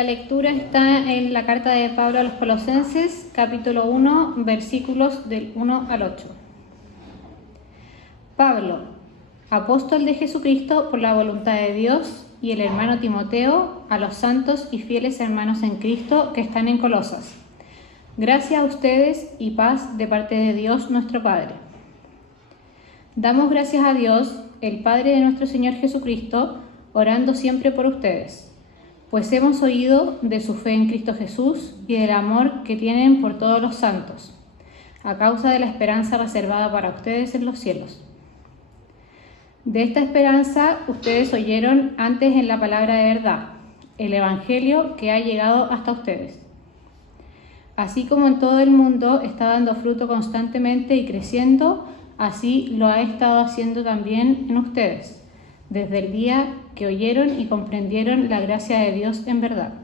La lectura está en la carta de Pablo a los Colosenses, capítulo 1, versículos del 1 al 8. Pablo, apóstol de Jesucristo por la voluntad de Dios, y el hermano Timoteo, a los santos y fieles hermanos en Cristo que están en Colosas. Gracias a ustedes y paz de parte de Dios nuestro Padre. Damos gracias a Dios, el Padre de nuestro Señor Jesucristo, orando siempre por ustedes, pues hemos oído de su fe en Cristo Jesús y del amor que tienen por todos los santos, a causa de la esperanza reservada para ustedes en los cielos. De esta esperanza ustedes oyeron antes en la palabra de verdad, el Evangelio que ha llegado hasta ustedes. Así como en todo el mundo está dando fruto constantemente y creciendo, así lo ha estado haciendo también en ustedes, desde el día que oyeron y comprendieron la gracia de Dios en verdad.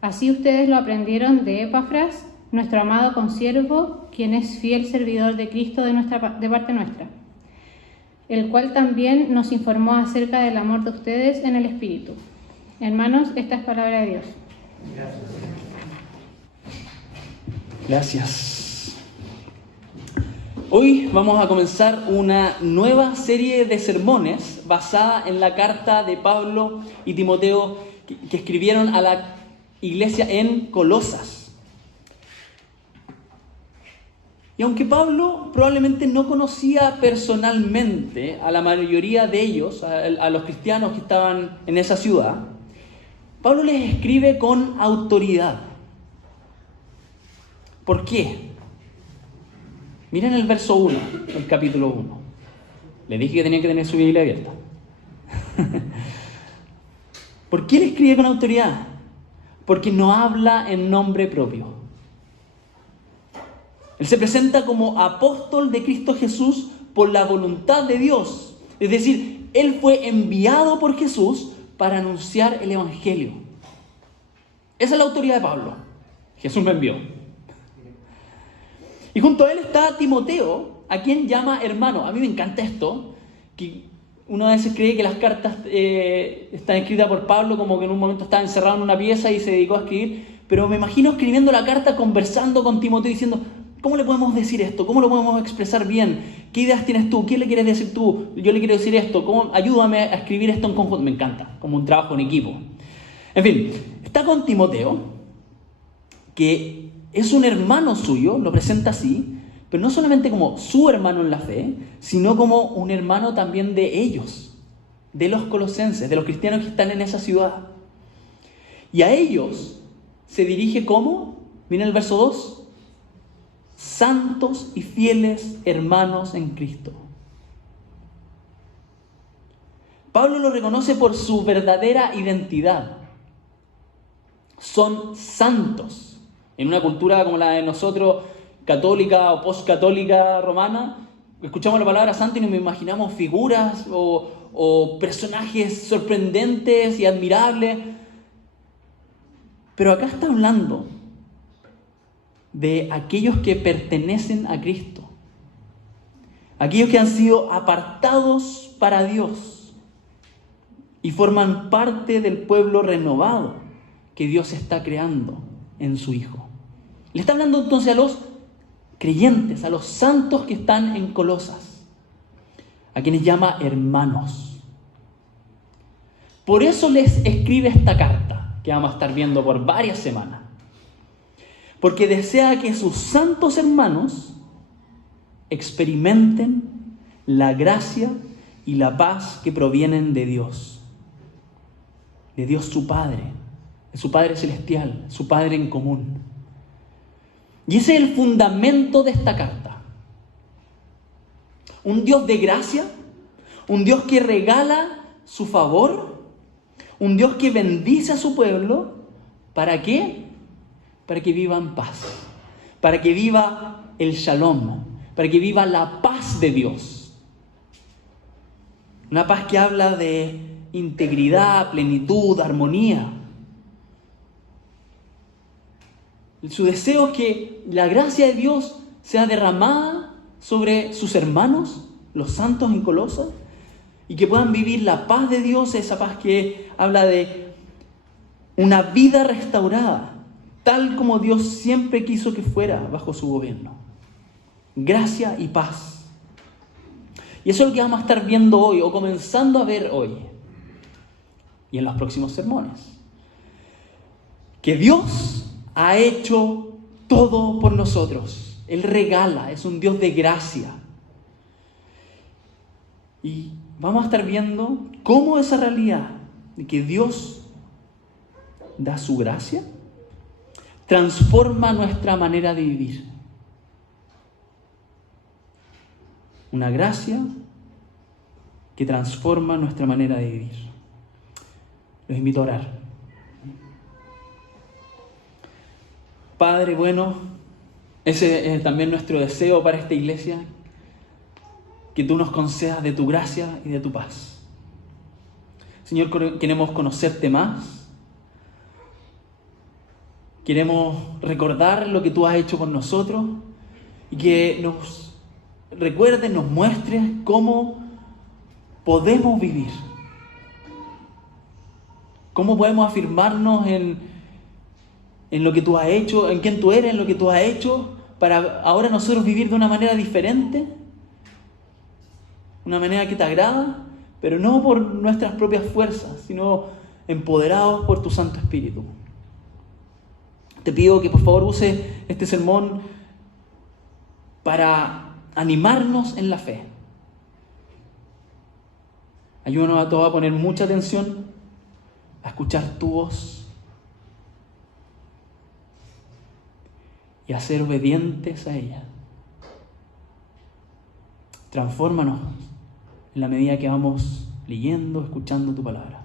Así ustedes lo aprendieron de Epafras, nuestro amado consiervo, quien es fiel servidor de Cristo de parte nuestra, el cual también nos informó acerca del amor de ustedes en el Espíritu. Hermanos, esta es palabra de Dios. Gracias. Hoy vamos a comenzar una nueva serie de sermones basada en la carta de Pablo y Timoteo que escribieron a la iglesia en Colosas. Y aunque Pablo probablemente no conocía personalmente a la mayoría de ellos, a los cristianos que estaban en esa ciudad, Pablo les escribe con autoridad. ¿Por qué? Miren el verso 1, el capítulo 1. Les dije que tenían que tener su Biblia abierta. ¿Por qué le escribe con autoridad? Porque no habla en nombre propio. Él se presenta como apóstol de Cristo Jesús por la voluntad de Dios. Es decir, él fue enviado por Jesús para anunciar el Evangelio. Esa es la autoridad de Pablo. Jesús me envió. Y junto a él está Timoteo, a quien llama hermano. A mí me encanta esto, que uno a veces cree que las cartas están escritas por Pablo como que en un momento estaba encerrado en una pieza y se dedicó a escribir. Pero me imagino escribiendo la carta, conversando con Timoteo, diciendo: ¿cómo le podemos decir esto? ¿Cómo lo podemos expresar bien? ¿Qué ideas tienes tú? ¿Qué le quieres decir tú? Yo le quiero decir esto. Ayúdame a escribir esto en conjunto. Me encanta, como un trabajo en equipo. En fin, está con Timoteo, que es un hermano suyo, lo presenta así, pero no solamente como su hermano en la fe, sino como un hermano también de ellos, de los colosenses, de los cristianos que están en esa ciudad. Y a ellos se dirige como, miren el verso 2, santos y fieles hermanos en Cristo. Pablo lo reconoce por su verdadera identidad. Son santos. En una cultura como la de nosotros, católica o postcatólica romana, escuchamos la palabra santo y nos imaginamos figuras o personajes sorprendentes y admirables. Pero acá está hablando de aquellos que pertenecen a Cristo, aquellos que han sido apartados para Dios y forman parte del pueblo renovado que Dios está creando en su Hijo. Le está hablando entonces a los creyentes, a los santos que están en Colosas, a quienes llama hermanos. Por eso les escribe esta carta que vamos a estar viendo por varias semanas. Porque desea que sus santos hermanos experimenten la gracia y la paz que provienen de Dios su Padre, de su Padre Celestial, su Padre en común. Y ese es el fundamento de esta carta. Un Dios de gracia, un Dios que regala su favor, un Dios que bendice a su pueblo. ¿Para qué? Para que viva en paz, para que viva el shalom, para que viva la paz de Dios. Una paz que habla de integridad, plenitud, armonía. Su deseo es que la gracia de Dios sea derramada sobre sus hermanos, los santos en Colosas, y que puedan vivir la paz de Dios, esa paz que habla de una vida restaurada, tal como Dios siempre quiso que fuera bajo su gobierno. Gracia y paz. Y eso es lo que vamos a estar viendo hoy, o comenzando a ver hoy, y en los próximos sermones. Que Dios ha hecho todo por nosotros. Él regala, es un Dios de gracia. Y vamos a estar viendo cómo esa realidad de que Dios da su gracia transforma nuestra manera de vivir. Una gracia que transforma nuestra manera de vivir. Los invito a orar. Padre bueno, ese es también nuestro deseo para esta iglesia, que tú nos concedas de tu gracia y de tu paz. Señor, queremos conocerte más. Queremos recordar lo que tú has hecho por nosotros y que nos recuerdes, nos muestres cómo podemos vivir. Cómo podemos afirmarnos en lo que tú has hecho, en quién tú eres, en lo que tú has hecho, para ahora nosotros vivir de una manera diferente, una manera que te agrada, pero no por nuestras propias fuerzas, sino empoderados por tu Santo Espíritu. Te pido que por favor use este sermón para animarnos en la fe. Ayúdanos a todos a poner mucha atención, a escuchar tu voz y a ser obedientes a ella. Transfórmanos en la medida que vamos leyendo, escuchando tu palabra.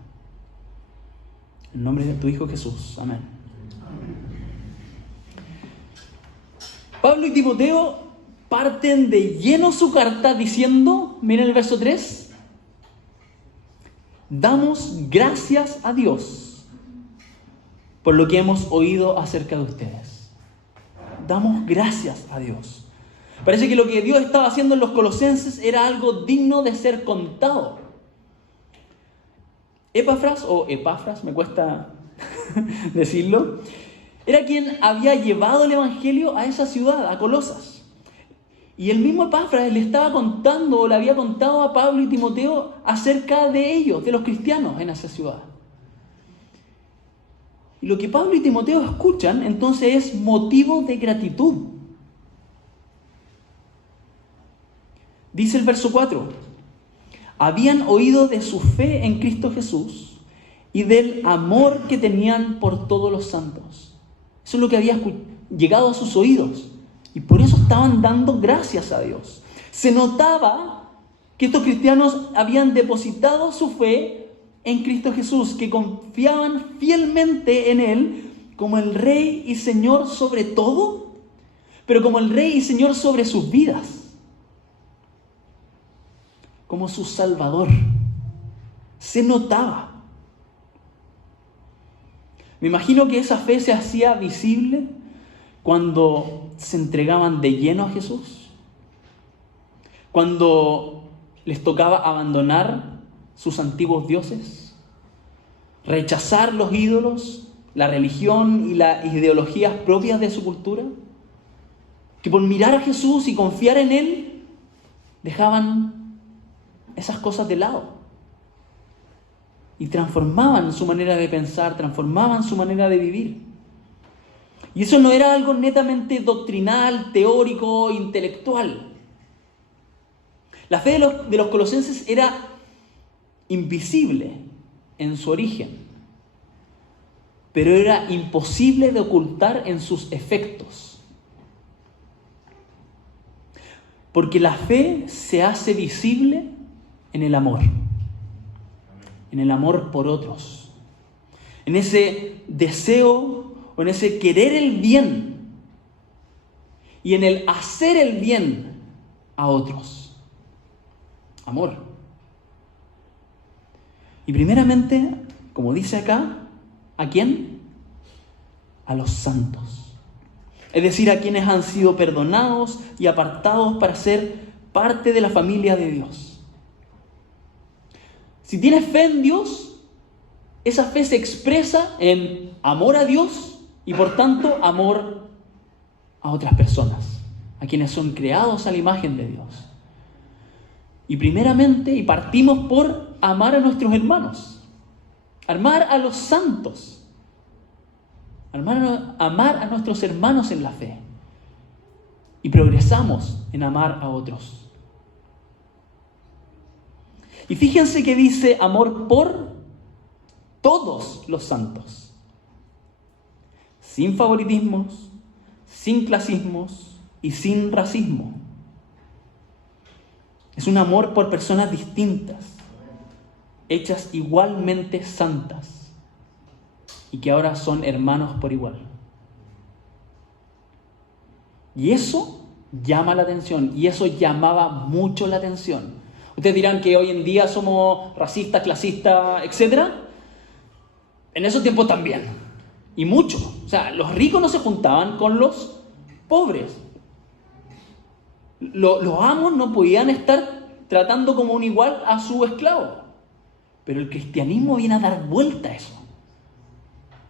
En nombre de tu Hijo Jesús. Amén. Pablo y Timoteo parten de lleno su carta diciendo, miren el verso 3, damos gracias a Dios por lo que hemos oído acerca de ustedes. Damos gracias a Dios. Parece que lo que Dios estaba haciendo en los colosenses era algo digno de ser contado. Epafras, me cuesta decirlo, era quien había llevado el evangelio a esa ciudad, a Colosas. Y el mismo Epafras le estaba contando, o le había contado a Pablo y Timoteo acerca de ellos, de los cristianos en esa ciudad. Y lo que Pablo y Timoteo escuchan, entonces, es motivo de gratitud. Dice el verso 4, habían oído de su fe en Cristo Jesús y del amor que tenían por todos los santos. Eso es lo que había llegado a sus oídos. Y por eso estaban dando gracias a Dios. Se notaba que estos cristianos habían depositado su fe en Cristo Jesús, que confiaban fielmente en Él como el Rey y Señor sobre todo, pero como el Rey y Señor sobre sus vidas. Como su Salvador. Se notaba. Me imagino que esa fe se hacía visible cuando se entregaban de lleno a Jesús, cuando les tocaba abandonar sus antiguos dioses, rechazar los ídolos, la religión y las ideologías propias de su cultura, que por mirar a Jesús y confiar en Él, dejaban esas cosas de lado y transformaban su manera de pensar, transformaban su manera de vivir. Y eso no era algo netamente doctrinal, teórico, intelectual. La fe de los colosenses era invisible en su origen, pero era imposible de ocultar en sus efectos. Porque la fe se hace visible en el amor por otros, en ese deseo o en ese querer el bien y en el hacer el bien a otros. Amor. Y primeramente, como dice acá, ¿a quién? A los santos. Es decir, a quienes han sido perdonados y apartados para ser parte de la familia de Dios. Si tienes fe en Dios, esa fe se expresa en amor a Dios y por tanto amor a otras personas, a quienes son creados a la imagen de Dios. Y primeramente, y partimos por amar a nuestros hermanos, amar a los santos, amar a nuestros hermanos en la fe. Y progresamos en amar a otros. Y fíjense que dice amor por todos los santos, sin favoritismos, sin clasismos y sin racismo. Es un amor por personas distintas, hechas igualmente santas y que ahora son hermanos por igual. Y eso llama la atención, y eso llamaba mucho la atención. Ustedes dirán que hoy en día somos racistas, clasistas, etc. En esos tiempos también, y mucho. O sea, los ricos no se juntaban con los pobres. Los amos no podían estar tratando como un igual a su esclavo. Pero el cristianismo viene a dar vuelta a eso,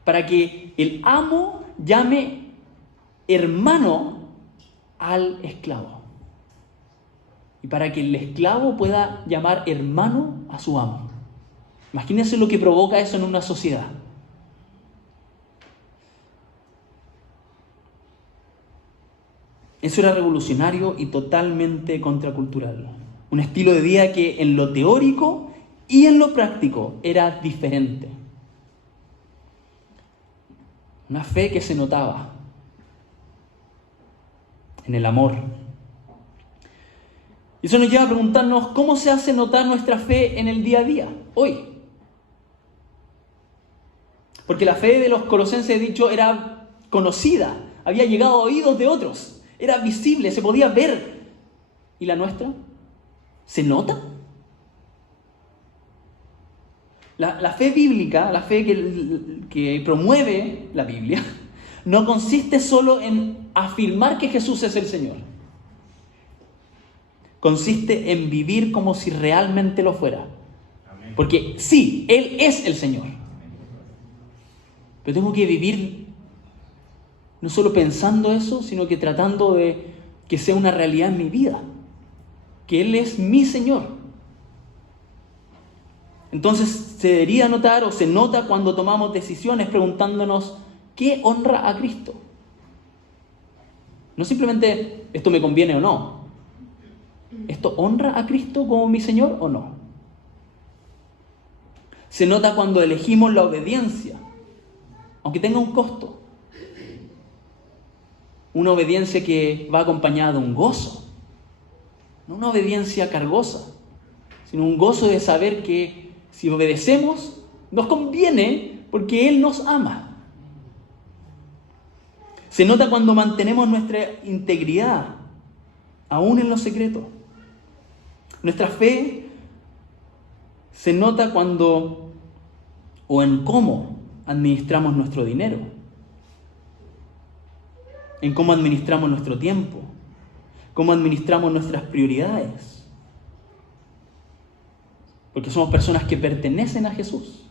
para que el amo llame hermano al esclavo, y para que el esclavo pueda llamar hermano a su amo. Imagínense lo que provoca eso en una sociedad. Eso era revolucionario y totalmente contracultural. Un estilo de vida que en lo teórico y en lo práctico era diferente. Una fe que se notaba en el amor. Y eso nos lleva a preguntarnos cómo se hace notar nuestra fe en el día a día, hoy. Porque la fe de los colosenses, he dicho, era conocida, había llegado a oídos de otros, era visible, se podía ver. ¿Y la nuestra? ¿Se nota? La fe bíblica, la fe que promueve la Biblia, no consiste solo en afirmar que Jesús es el Señor. Consiste en vivir como si realmente lo fuera. Porque sí, Él es el Señor. Pero tengo que vivir no solo pensando eso, sino que tratando de que sea una realidad en mi vida. Que Él es mi Señor. Entonces se debería notar o se nota cuando tomamos decisiones preguntándonos ¿qué honra a Cristo? No simplemente esto me conviene o no. ¿Esto honra a Cristo como mi Señor o no? Se nota cuando elegimos la obediencia, aunque tenga un costo. Una obediencia que va acompañada de un gozo. No una obediencia cargosa, sino un gozo de saber que si obedecemos, nos conviene porque Él nos ama. Se nota cuando mantenemos nuestra integridad, aún en lo secreto. Nuestra fe se nota cuando o en cómo administramos nuestro dinero, en cómo administramos nuestro tiempo, cómo administramos nuestras prioridades. Porque somos personas que pertenecen a Jesús.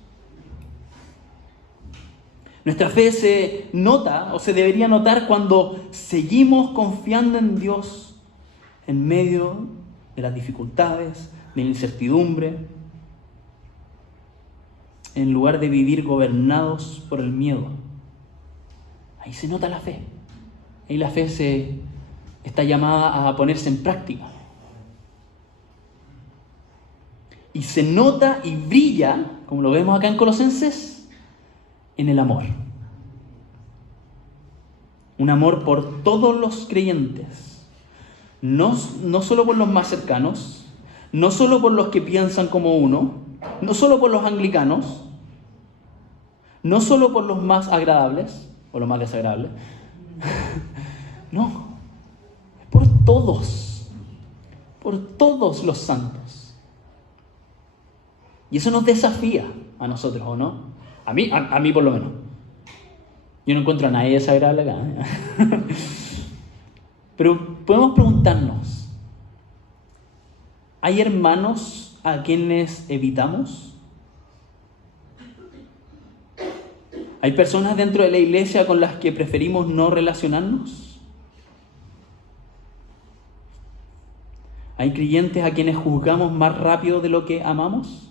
Nuestra fe se nota o se debería notar cuando seguimos confiando en Dios en medio de las dificultades, de la incertidumbre, en lugar de vivir gobernados por el miedo. Ahí se nota la fe. Ahí la fe está llamada a ponerse en práctica. Y se nota y brilla, como lo vemos acá en Colosenses, en el amor. Un amor por todos los creyentes. No solo por los más cercanos, no solo por los que piensan como uno, no solo por los anglicanos, no solo por los más agradables o los más desagradables. No, por todos los santos. Y eso nos desafía a nosotros, ¿o no? A mí por lo menos. Yo no encuentro a nadie desagradable acá. Pero podemos preguntarnos, ¿hay hermanos a quienes evitamos? ¿Hay personas dentro de la iglesia con las que preferimos no relacionarnos? ¿Hay creyentes a quienes juzgamos más rápido de lo que amamos?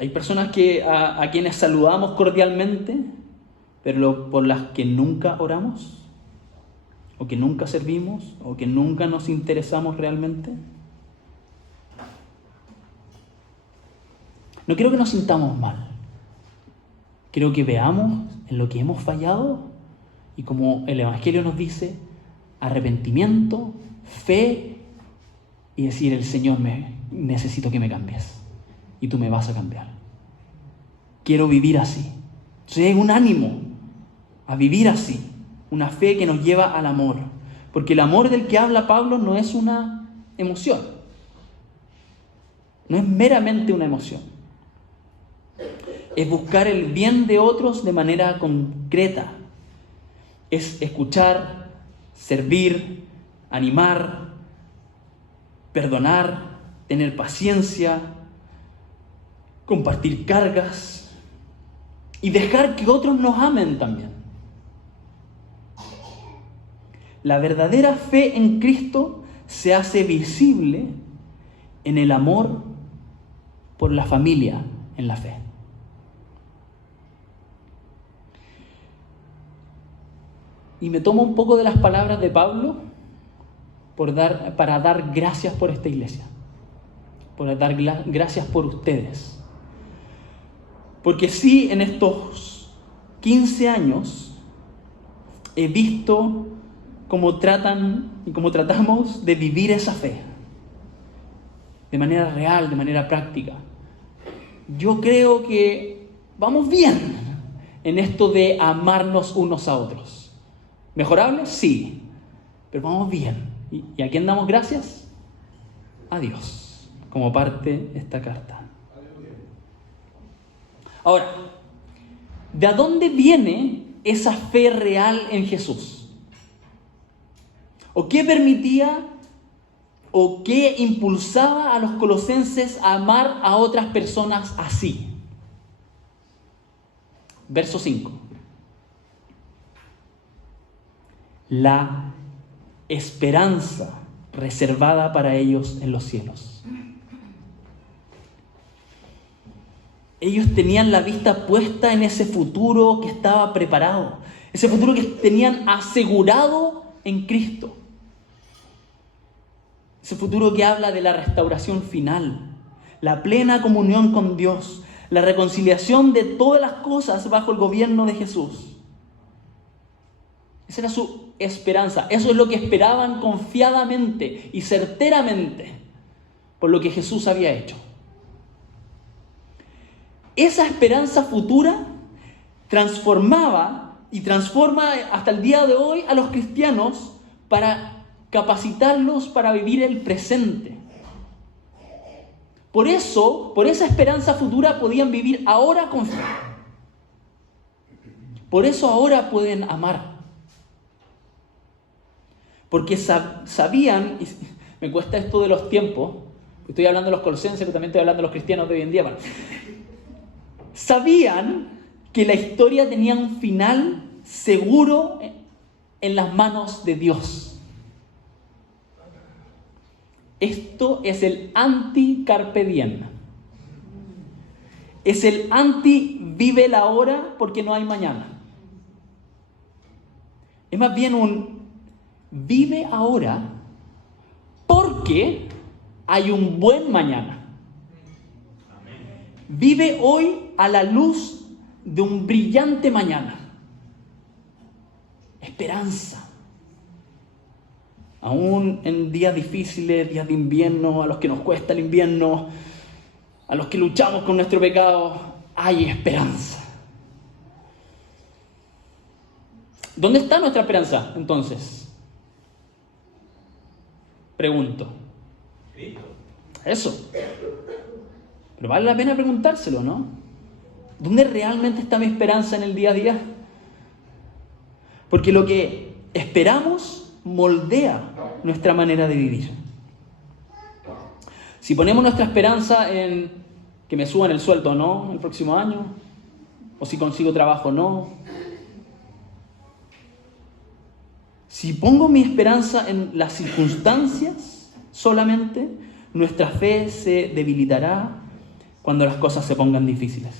¿Hay personas a quienes saludamos cordialmente, pero por las que nunca oramos? ¿O que nunca servimos? ¿O que nunca nos interesamos realmente? No quiero que nos sintamos mal. Quiero que veamos en lo que hemos fallado y, como el Evangelio nos dice, arrepentimiento, fe y decir: el Señor, necesito que me cambies y tú me vas a cambiar. Quiero vivir así. Entonces hay un ánimo a vivir así, una fe que nos lleva al amor, porque el amor del que habla Pablo no es una emoción, no es meramente una emoción. Es buscar el bien de otros de manera concreta. Es escuchar, servir, animar, perdonar, tener paciencia, compartir cargas y dejar que otros nos amen también. La verdadera fe en Cristo se hace visible en el amor por la familia en la fe. Y me tomo un poco de las palabras de Pablo para dar gracias por esta iglesia, por dar gracias por ustedes. Porque sí, en estos 15 años he visto cómo tratan y cómo tratamos de vivir esa fe, de manera real, de manera práctica. Yo creo que vamos bien en esto de amarnos unos a otros. ¿Mejorable? Sí, pero vamos bien. ¿Y a quién damos gracias? A Dios, como parte de esta carta. Ahora, ¿de dónde viene esa fe real en Jesús? ¿O qué permitía o qué impulsaba a los colosenses a amar a otras personas así? Verso 5. La esperanza reservada para ellos en los cielos. Ellos tenían la vista puesta en ese futuro que estaba preparado, ese futuro que tenían asegurado en Cristo. Ese futuro que habla de la restauración final, la plena comunión con Dios, la reconciliación de todas las cosas bajo el gobierno de Jesús. Esa era su esperanza. Eso es lo que esperaban confiadamente y certeramente por lo que Jesús había hecho. Esa esperanza futura transformaba y transforma hasta el día de hoy a los cristianos para capacitarlos para vivir el presente. Por eso, por esa esperanza futura podían vivir ahora con fe. Por eso ahora pueden amar. Porque sabían, y me cuesta esto de los tiempos, estoy hablando de los colosenses, pero también estoy hablando de los cristianos de hoy en día. Bueno, sabían que la historia tenía un final seguro en las manos de Dios. Esto es el anti-carpe diem. Es el anti-vive la hora porque no hay mañana. Es más bien un vive ahora porque hay un buen mañana. Vive hoy a la luz de un brillante mañana. Esperanza. Aún en días difíciles, días de invierno, a los que nos cuesta el invierno, a los que luchamos con nuestro pecado, hay esperanza. ¿Dónde está nuestra esperanza, entonces? Pregunto. Eso. Pero vale la pena preguntárselo, ¿no? ¿Dónde realmente está mi esperanza en el día a día? Porque lo que esperamos moldea nuestra manera de vivir. Si ponemos nuestra esperanza en que me suban el sueldo o no el próximo año, o si consigo trabajo o no. Si pongo mi esperanza en las circunstancias solamente, nuestra fe se debilitará cuando las cosas se pongan difíciles.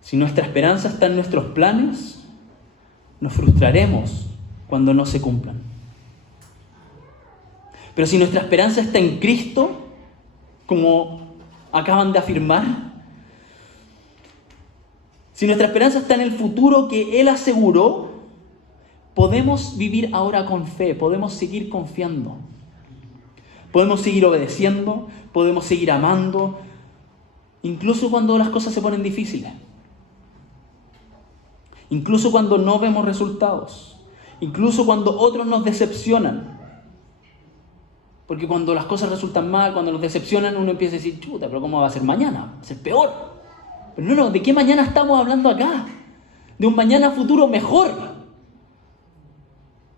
Si nuestra esperanza está en nuestros planes, nos frustraremos cuando no se cumplan. Pero si nuestra esperanza está en Cristo, como acaban de afirmar, si nuestra esperanza está en el futuro que Él aseguró, podemos vivir ahora con fe, podemos seguir confiando, podemos seguir obedeciendo, podemos seguir amando, incluso cuando las cosas se ponen difíciles, incluso cuando no vemos resultados, incluso cuando otros nos decepcionan. Porque cuando las cosas resultan mal, cuando nos decepcionan, uno empieza a decir, chuta, pero ¿cómo va a ser mañana? Va a ser peor. Pero no, ¿de qué mañana estamos hablando acá? De un mañana futuro mejor.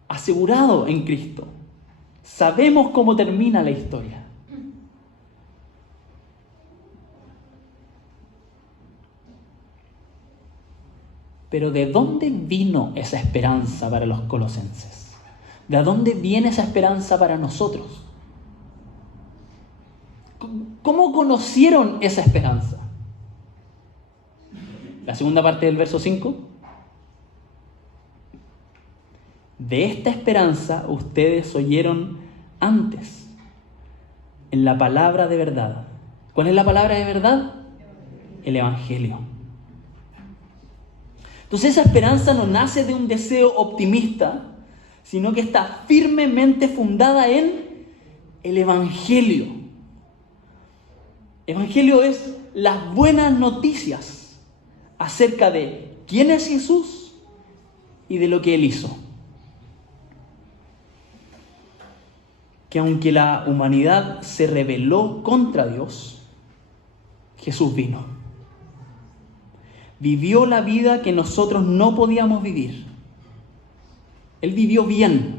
Asegurado en Cristo. Sabemos cómo termina la historia. Pero ¿de dónde vino esa esperanza para los colosenses? ¿De dónde viene esa esperanza para nosotros? ¿Cómo conocieron esa esperanza? La segunda parte del verso 5. De esta esperanza ustedes oyeron antes en la palabra de verdad. ¿Cuál es la palabra de verdad? El Evangelio. Entonces esa esperanza no nace de un deseo optimista, sino que está firmemente fundada en el Evangelio. Evangelio es las buenas noticias acerca de quién es Jesús y de lo que Él hizo. Que aunque la humanidad se rebeló contra Dios, Jesús vino. Vivió la vida que nosotros no podíamos vivir. Él vivió bien.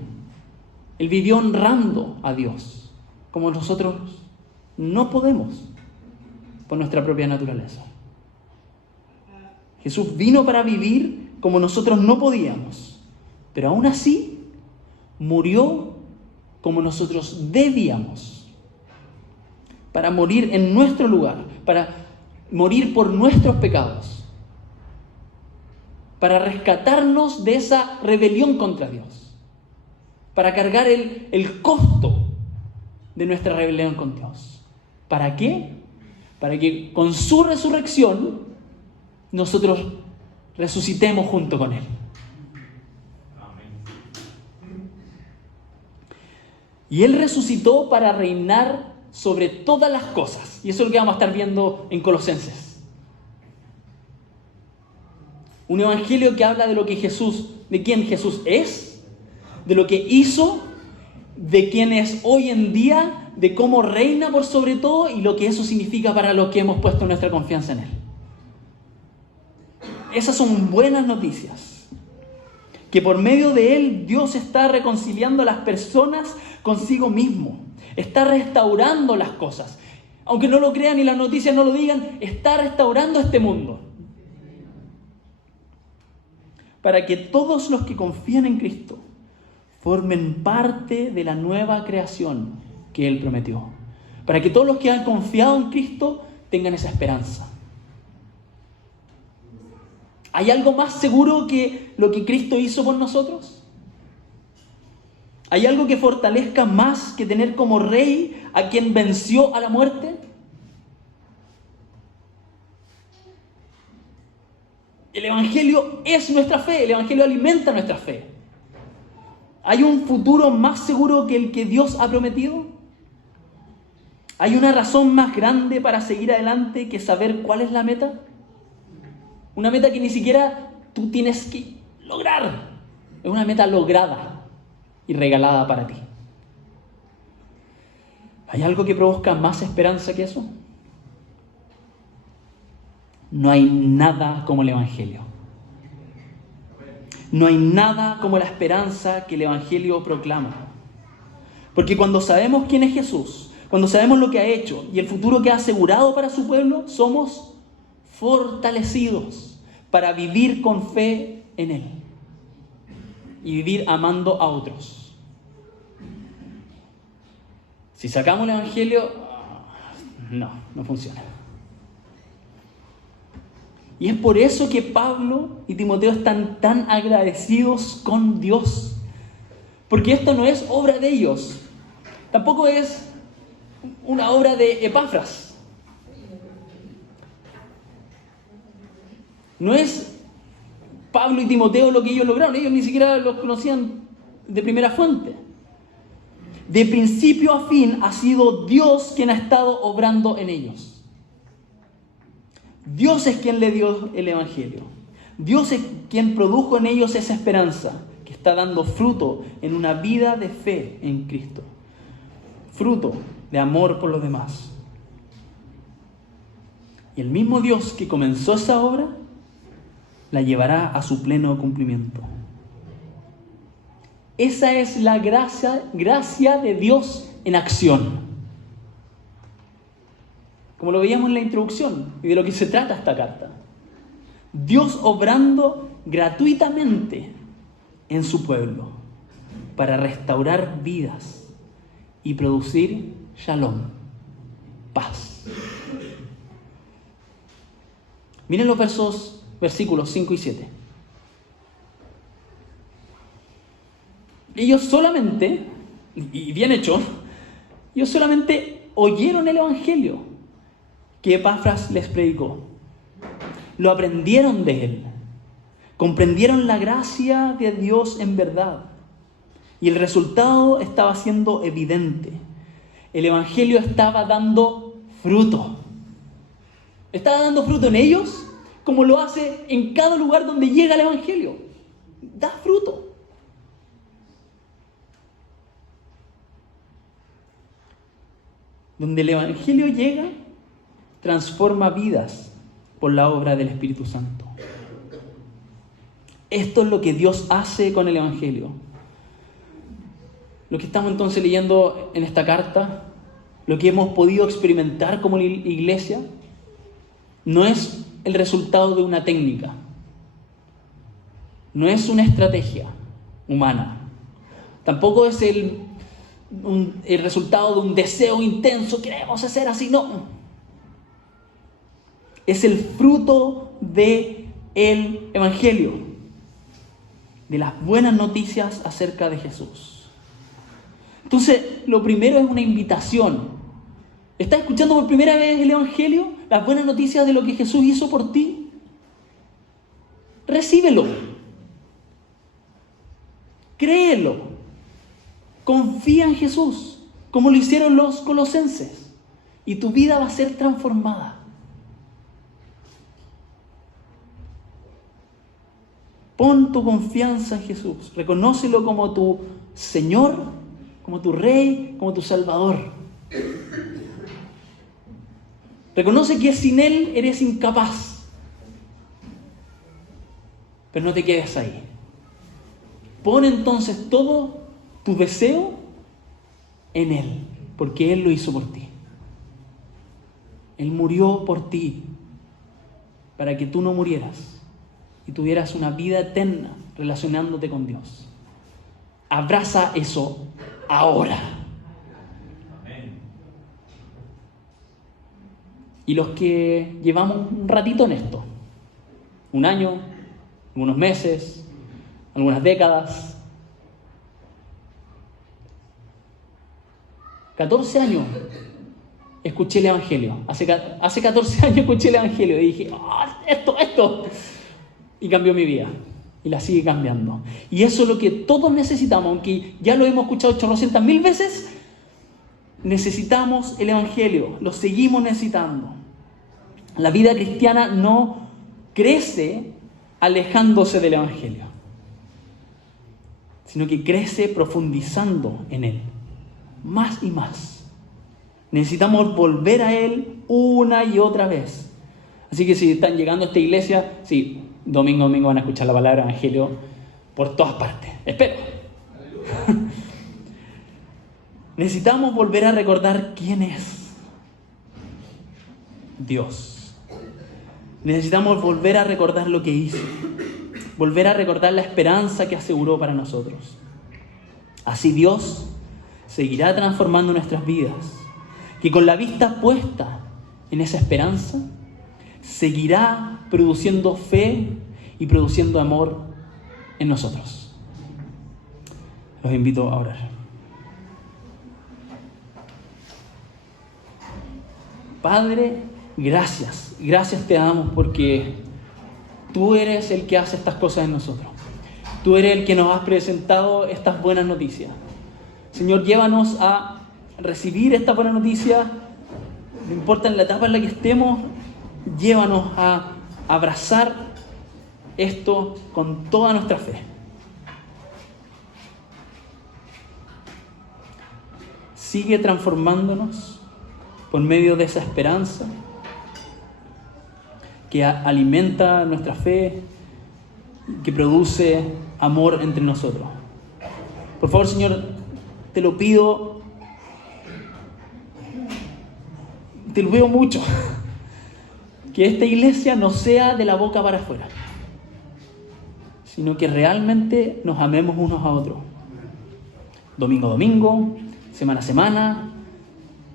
Él vivió honrando a Dios, como nosotros no podemos por nuestra propia naturaleza. Jesús vino para vivir como nosotros no podíamos, pero aún así murió como nosotros debíamos, para morir en nuestro lugar, para morir por nuestros pecados, para rescatarnos de esa rebelión contra Dios, para cargar el costo de nuestra rebelión con Dios. ¿Para qué? Para que con su resurrección nosotros resucitemos junto con Él. Y Él resucitó para reinar sobre todas las cosas. Y eso es lo que vamos a estar viendo en Colosenses. Un evangelio que habla de lo que Jesús, de quién Jesús es, de lo que hizo, de quién es hoy en día, de cómo reina por sobre todo y lo que eso significa para los que hemos puesto nuestra confianza en Él. Esas son buenas noticias. Que por medio de Él Dios está reconciliando a las personas consigo mismo. Está restaurando las cosas. Aunque no lo crean y las noticias no lo digan, está restaurando este mundo. Para que todos los que confían en Cristo formen parte de la nueva creación que Él prometió. Para que todos los que han confiado en Cristo tengan esa esperanza. ¿Hay algo más seguro que lo que Cristo hizo por nosotros? ¿Hay algo que fortalezca más que tener como Rey a quien venció a la muerte? El Evangelio es nuestra fe, el Evangelio alimenta nuestra fe. ¿Hay un futuro más seguro que el que Dios ha prometido? ¿Hay una razón más grande para seguir adelante que saber cuál es la meta? Una meta que ni siquiera tú tienes que lograr. Es una meta lograda y regalada para ti. ¿Hay algo que provoca más esperanza que eso? No hay nada como el Evangelio. No hay nada como la esperanza que el Evangelio proclama. Porque cuando sabemos quién es Jesús, cuando sabemos lo que ha hecho y el futuro que ha asegurado para su pueblo, somos fortalecidos para vivir con fe en Él y vivir amando a otros. Si sacamos el Evangelio, no funciona. Y es por eso que Pablo y Timoteo están tan agradecidos con Dios. Porque esto no es obra de ellos. Tampoco es una obra de Epafras. No es Pablo y Timoteo lo que ellos lograron. Ellos ni siquiera los conocían de primera fuente. De principio a fin ha sido Dios quien ha estado obrando en ellos. Dios es quien le dio el Evangelio. Dios es quien produjo en ellos esa esperanza que está dando fruto en una vida de fe en Cristo. Fruto de amor por los demás. Y el mismo Dios que comenzó esa obra la llevará a su pleno cumplimiento. Esa es la gracia de Dios en acción. Como lo veíamos en la introducción y de lo que se trata esta carta. Dios obrando gratuitamente en su pueblo para restaurar vidas y producir shalom, paz. Miren los versículos 5 y 7. Ellos solamente, y bien hecho, ellos solamente oyeron el Evangelio que Epafras les predicó. Lo aprendieron de él. Comprendieron la gracia de Dios en verdad. Y el resultado estaba siendo evidente. El Evangelio estaba dando fruto. Estaba dando fruto en ellos, como lo hace en cada lugar donde llega el Evangelio. Da fruto. Donde el Evangelio llega, transforma vidas por la obra del Espíritu Santo. Esto es lo que Dios hace con el Evangelio. Lo que estamos entonces leyendo en esta carta, lo que hemos podido experimentar como iglesia, no es el resultado de una técnica, no es una estrategia humana, tampoco es el resultado de un deseo intenso, queremos hacer así, no. Es el fruto del Evangelio, de las buenas noticias acerca de Jesús. Entonces, lo primero es una invitación. ¿Estás escuchando por primera vez el Evangelio? Las buenas noticias de lo que Jesús hizo por ti. Recíbelo. Créelo. Confía en Jesús, como lo hicieron los colosenses. Y tu vida va a ser transformada. Pon tu confianza en Jesús. Reconócelo como tu Señor, como tu Rey, como tu Salvador. Reconoce que sin Él eres incapaz. Pero no te quedes ahí. Pon entonces todo tu deseo en Él, porque Él lo hizo por ti. Él murió por ti, para que tú no murieras y tuvieras una vida eterna relacionándote con Dios. Abraza eso ahora. Y los que llevamos un ratito en esto, un año, algunos meses, algunas décadas, 14 años escuché el Evangelio. Hace 14 años escuché el Evangelio y dije, esto. Y cambió mi vida. Y la sigue cambiando. Y eso es lo que todos necesitamos, aunque ya lo hemos escuchado 800.000 veces. Necesitamos el Evangelio, lo seguimos necesitando. La vida cristiana no crece alejándose del Evangelio, sino que crece profundizando en él, más y más. Necesitamos volver a él una y otra vez. Así que si están llegando a esta iglesia, sí, domingo van a escuchar la palabra Evangelio por todas partes. Espero. Necesitamos volver a recordar quién es Dios. Necesitamos volver a recordar lo que hizo. Volver a recordar la esperanza que aseguró para nosotros. Así Dios seguirá transformando nuestras vidas, que con la vista puesta en esa esperanza, seguirá produciendo fe y produciendo amor en nosotros. Los invito a orar. Padre, gracias te damos porque tú eres el que hace estas cosas en nosotros. Tú eres el que nos has presentado estas buenas noticias. Señor, llévanos a recibir esta buena noticia, no importa en la etapa en la que estemos, llévanos a abrazar esto con toda nuestra fe. Sigue transformándonos por medio de esa esperanza que alimenta nuestra fe, que produce amor entre nosotros. Por favor, Señor, te lo pido, te lo pido mucho, que esta iglesia no sea de la boca para afuera, sino que realmente nos amemos unos a otros, domingo a domingo, semana a semana,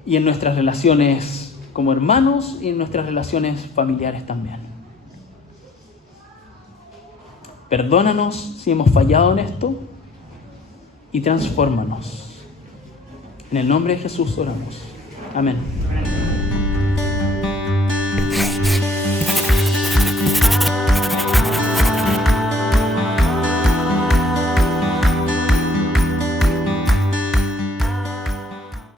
y en nuestras relaciones como hermanos y en nuestras relaciones familiares también. Perdónanos si hemos fallado en esto y transfórmanos. En el nombre de Jesús oramos. Amén.